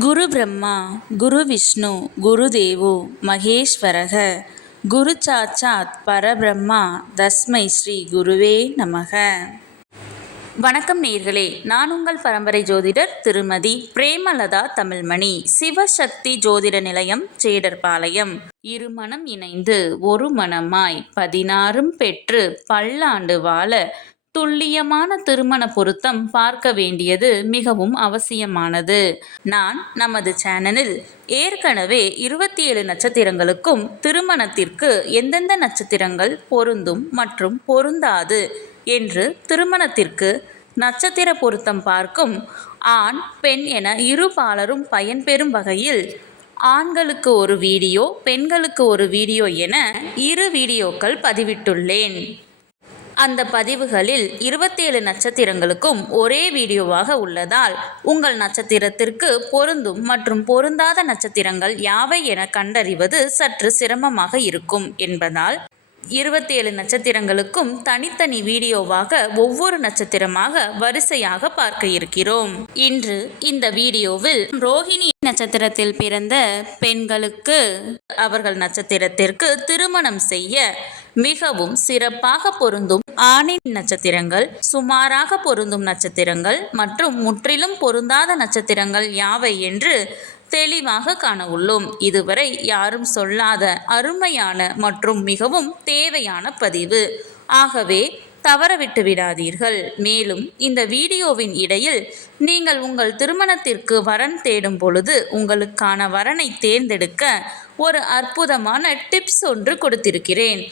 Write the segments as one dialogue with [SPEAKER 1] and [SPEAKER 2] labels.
[SPEAKER 1] குரு பிரம்மா குரு விஷ்ணு குரு தேவோ மகேஸ்வரக குரு சாட்சாத் பரபிரம்மா தஸ்மை ஸ்ரீ குருவே நமக. வணக்கம் நேர்களே நான் உங்கள் பரம்பரை ஜோதிடர் திருமதி பிரேமலதா தமிழ்மணி சிவசக்தி ஜோதிட நிலையம் சேடர்பாளையம். இருமணம் இணைந்து ஒரு மனமாய் பதினாறும் பெற்று பல்லாண்டு வாழ துல்லியமான திருமண பொருத்தம் பார்க்க வேண்டியது மிகவும் அவசியமானது. நான் நமது சேனலில் ஏற்கனவே இருபத்தி ஏழு நட்சத்திரங்களுக்கும் திருமணத்திற்கு எந்தெந்த நட்சத்திரங்கள் பொருந்தும் மற்றும் பொருந்தாது என்று திருமணத்திற்கு நட்சத்திர பொருத்தம் பார்க்கும் ஆண் பெண் என இரு பாலரும் பயன்பெறும் வகையில் ஆண்களுக்கு ஒரு வீடியோ பெண்களுக்கு ஒரு வீடியோ என இரு வீடியோக்கள் பதிவிட்டுள்ளேன். அந்த பதிவுகளில் இருபத்தேழு நட்சத்திரங்களுக்கும் ஒரே வீடியோவாக உள்ளதால் உங்கள் நட்சத்திரத்திற்கு பொருந்தும் மற்றும் பொருந்தாத நட்சத்திரங்கள் யாவை என கண்டறிவது சற்று சிரமமாக இருக்கும் என்பதால் இருபத்தேழு நட்சத்திரங்களுக்கும் தனித்தனி வீடியோவாக ஒவ்வொரு நட்சத்திரமாக வரிசையாக பார்க்க இருக்கிறோம். இன்று இந்த வீடியோவில் ரோஹிணி நட்சத்திரத்தில் பிறந்த பெண்களுக்கு அவர்கள் நட்சத்திரத்திற்கு திருமணம் செய்ய மிகவும் சிறப்பாக பொருந்தும் ஆணின் நட்சத்திரங்கள் சுமாராக பொருந்தும் நட்சத்திரங்கள் மற்றும் முற்றிலும் பொருந்தாத நட்சத்திரங்கள் யாவை என்று தெளிவாக காண உள்ளோம் இதுவரை யாரும் சொல்லாத அருமையான மற்றும் மிகவும் தேவையான பதிவு. ஆகவே தவறவிட்டு விடாதீர்கள். மேலும் இந்த வீடியோவின் இடையில் நீங்கள் உங்கள் திருமணத்திற்கு வரன் தேடும் பொழுது உங்களுக்கான வரனை தேர்ந்தெடுக்க ஒரு அற்புதமான டிப்ஸ் ஒன்று கொடுத்திருக்கிறேன்.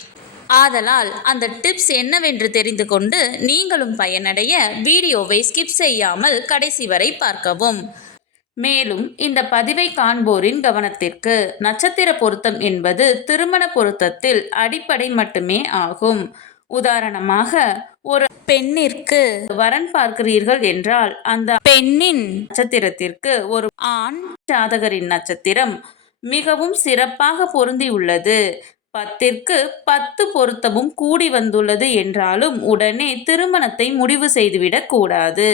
[SPEAKER 1] ஆதலால் அந்த டிப்ஸ் என்னவென்று தெரிந்து கொண்டு நீங்களும் பயனடைய வீடியோவை ஸ்கிப் செய்யாமல் கடைசி வரை பார்க்கவும். மேலும் இந்த பதிவை காண்போரின் கவனத்திற்கு நட்சத்திர பொருத்தம் என்பது திருமண பொருத்தத்தில் அடிப்படை மட்டுமே ஆகும். உதாரணமாக ஒரு பெண்ணிற்கு வரன் பார்க்கிறீர்கள் என்றால் அந்த பெண்ணின் நட்சத்திரத்திற்கு ஒரு ஆண் ஜாதகரின் நட்சத்திரம் மிகவும் சிறப்பாக பொருந்தி உள்ளது. பத்திற்கு பத்து பொருத்தமும் கூடி வந்துள்ளது என்றாலும் உடனே திருமணத்தை முடிவு செய்துவிடக் கூடாது.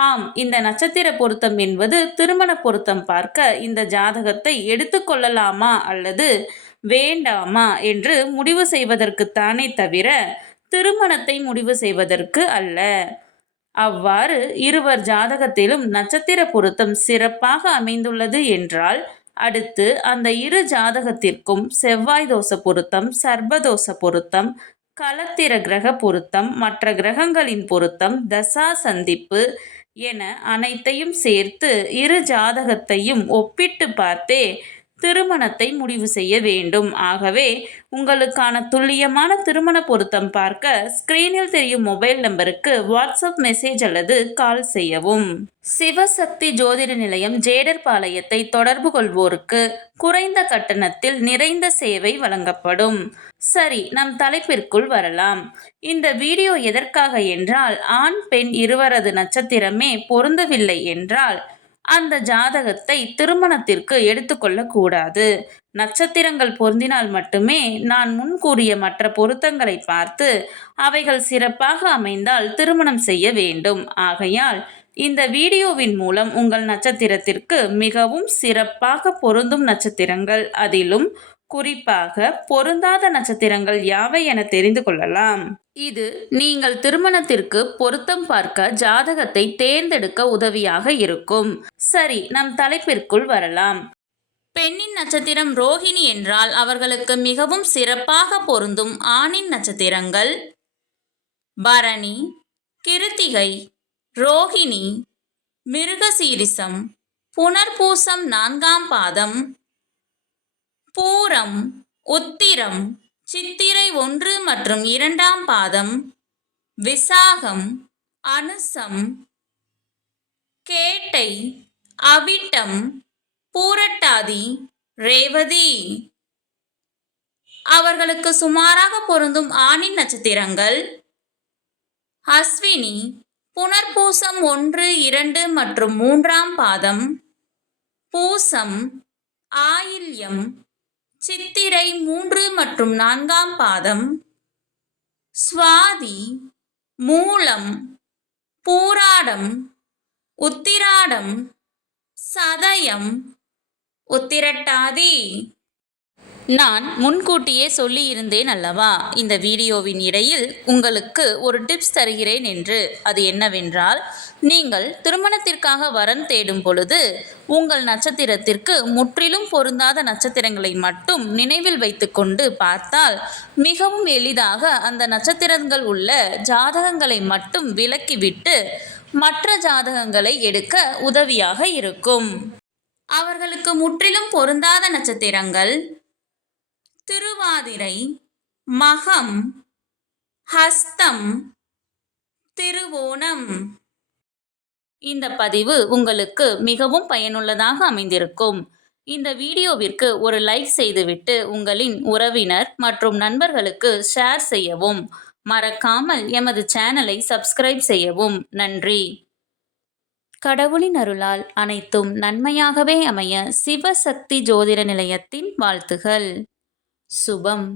[SPEAKER 1] ஆம் இந்த நட்சத்திர பொருத்தம் என்பது திருமண பொருத்தம் பார்க்க இந்த ஜாதகத்தை எடுத்துக்கொள்ளலாமா அல்லது வேண்டாமா என்று முடிவு செய்வதற்குத்தானே தவிர திருமணத்தை முடிவு செய்வதற்கு அல்ல. அவ்வாறு இருவர் ஜாதகத்திலும் நட்சத்திர பொருத்தம் சிறப்பாக அமைந்துள்ளது என்றால் அடுத்து அந்த இரு ஜாதகத்திற்கும் செவ்வாய் தோச பொருத்தம் சர்பதோச பொருத்தம் களத்திர கிரக பொருத்தம் மற்ற கிரகங்களின் பொருத்தம் தசா சந்திப்பு என அனைத்தையும் சேர்த்து இரு ஜாதகத்தையும் ஒப்பிட்டு பார்த்தே திருமணத்தை முடிவு செய்ய வேண்டும். ஆகவே உங்களுக்கான துல்லியமான திருமண பொருத்தம் பார்க்க ஸ்கிரீனில் தெரியும் மொபைல் நம்பருக்கு வாட்ஸ்அப் மெசேஜ் அல்லது கால் செய்யவும். சிவசக்தி ஜோதிட நிலையம் ஜேடர்பாளையத்தை தொடர்பு கொள்வோருக்கு குறைந்த கட்டணத்தில் நிறைந்த சேவை வழங்கப்படும். சரி நம் தலைப்பிற்குள் வரலாம். இந்த வீடியோ எதற்காக என்றால் ஆண் பெண் இருவரது நட்சத்திரமே பொருந்தவில்லை என்றால் அந்த ஜாதகத்தை திருமணத்திற்கு எடுத்துக்கொள்ளக்கூடாது நட்சத்திரங்கள் பொருந்தினால் மட்டுமே நான் முன்கூறிய மற்ற பொருத்தங்களை பார்த்து அவைகள் சிறப்பாக அமைந்தால் திருமணம் செய்ய வேண்டும். ஆகையால் இந்த வீடியோவின் மூலம் உங்கள் நட்சத்திரத்திற்கு மிகவும் சிறப்பாக பொருந்தும் நட்சத்திரங்கள். அதிலும் குறிப்பாக பொருந்தாத நட்சத்திரங்கள் யாவை என தெரிந்து கொள்ளலாம்? இது நீங்கள் திருமணத்திற்கு பொருத்தம் பார்க்க ஜாதகத்தை தேர்ந்தெடுக்க உதவியாக இருக்கும். சரி நம் தலைப்பிற்குள் வரலாம். பெண்ணின் நட்சத்திரம் ரோஹிணி என்றால் அவர்களுக்கு மிகவும் சிறப்பாக பொருந்தும் ஆணின் நட்சத்திரங்கள். பரணி கிருத்திகை ரோஹிணி மிருகசீரிசம் புனர்பூசம் நான்காம் பாதம் பூரம் உத்திரம் சித்திரை ஒன்று மற்றும் இரண்டாம் பாதம் விசாகம் அனுசம் கேட்டை அவிட்டம் பூரட்டாதி ரேவதி. அவர்களுக்கு சுமாராக பொருந்தும் ஆணின் நட்சத்திரங்கள். அஸ்வினி புனர்பூசம் ஒன்று இரண்டு மற்றும் மூன்றாம் பாதம். பூசம் ஆயில்யம் சித்திரை மூன்று மற்றும் நான்காம் பாதம். சுவாதி மூலம் பூராடம் உத்திராடம் சதயம் உத்திரட்டாதி.
[SPEAKER 2] நான் முன்கூட்டியே சொல்லியிருந்தேன் அல்லவா? இந்த வீடியோவின் இடையில் உங்களுக்கு ஒரு டிப்ஸ் தருகிறேன் என்று. அது என்னவென்றால் நீங்கள் திருமணத்திற்காக வரன் தேடும் பொழுது உங்கள் நட்சத்திரத்திற்கு முற்றிலும் பொருந்தாத நட்சத்திரங்களை மட்டும் நினைவில் வைத்துக்கொண்டு பார்த்தால் மிகவும் எளிதாக அந்த நட்சத்திரங்கள் உள்ள ஜாதகங்களை மட்டும் விலக்கிவிட்டு மற்ற ஜாதகங்களை எடுக்க உதவியாக இருக்கும்.
[SPEAKER 1] அவர்களுக்கு முற்றிலும் பொருந்தாத நட்சத்திரங்கள் திருவாதிரை மகம் ஹஸ்தம் திருவோணம்.
[SPEAKER 2] இந்த பதிவு உங்களுக்கு மிகவும் பயனுள்ளதாக அமைந்திருக்கும். இந்த வீடியோவிற்கு ஒரு லைக் செய்துவிட்டு உங்களின் உறவினர் மற்றும் நண்பர்களுக்கு ஷேர் செய்யவும். மறக்காமல் எமது சேனலை சப்ஸ்கிரைப் செய்யவும். நன்றி. கடவுளின் அருளால் அனைத்தும் நன்மையாகவே அமைய சிவசக்தி ஜோதிட நிலையத்தின் வாழ்த்துகள். शुभम।